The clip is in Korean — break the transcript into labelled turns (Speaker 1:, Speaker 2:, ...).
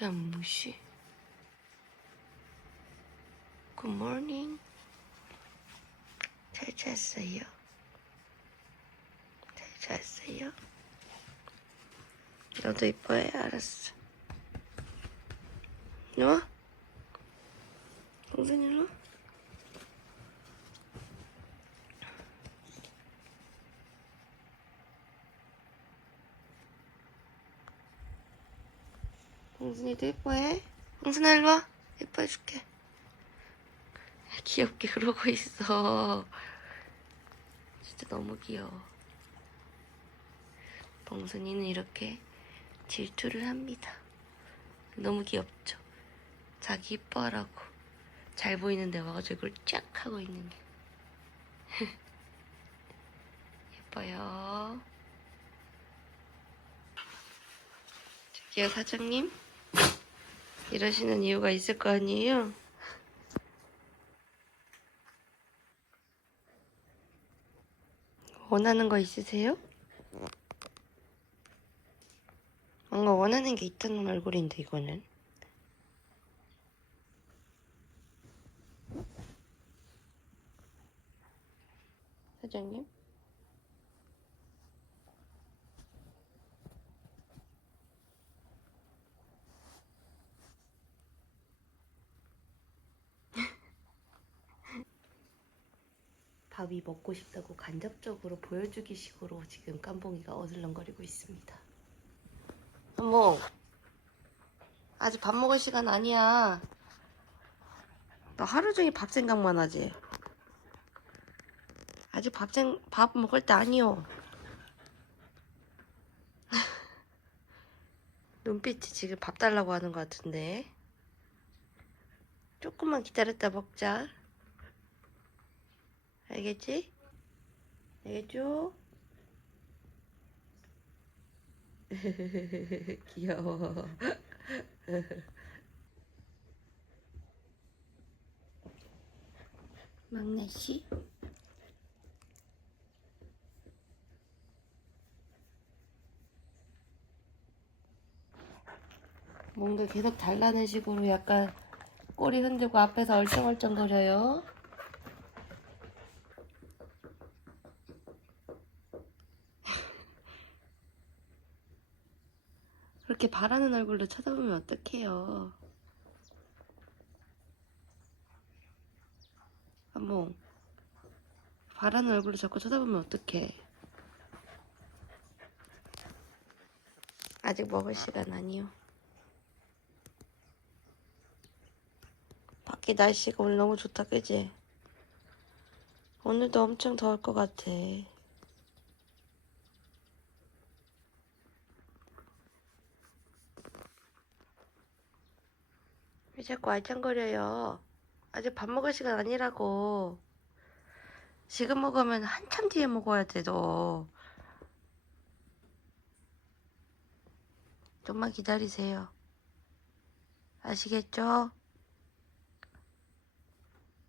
Speaker 1: 연무시. 굿모닝. 잘 잤어요. 잘 잤어요. 너도 이뻐해? 알았어. 와. 동생이 일로 와. 홍순이도 예뻐해? 홍순아 일로 와. 예뻐해줄게. 귀엽게 그러고 있어. 진짜 너무 귀여워. 봉순이는 이렇게 질투를 합니다. 너무 귀엽죠? 자기 이뻐하라고. 잘 보이는데 와가지고 이걸 쫙 하고 있는 게. 예뻐요. 저기요 사장님 이러시는 이유가 있을 거 아니에요? 원하는 거 있으세요? 뭔가 원하는 게 있다는 얼굴인데 이거는 사장님? 밥이 먹고 싶다고 간접적으로 보여주기 식으로 지금 깜봉이가 어슬렁거리고 있습니다. 어머, 아직 밥 먹을 시간 아니야. 너 하루 종일 밥 생각만 하지? 아직 밥, 생, 밥 먹을 때 아니요. 눈빛이 지금 밥 달라고 하는 것 같은데. 조금만 기다렸다 먹자. 알겠지? 알겠죠? 귀여워. 막내 씨? 뭔가 계속 달라는 식으로 약간 꼬리 흔들고 앞에서 얼쩡얼쩡거려요. 그렇게 바라는 얼굴로 쳐다보면 어떡해요. 한번 바라는 얼굴로 자꾸 쳐다보면 어떡해. 아직 먹을 시간 아니요. 밖에 날씨가 오늘 너무 좋다, 그지? 오늘도 엄청 더울 것 같아. 왜 자꾸 알짱거려요? 아직 밥 먹을 시간 아니라고. 지금 먹으면 한참 뒤에 먹어야 돼, 너. 좀만 기다리세요. 아시겠죠?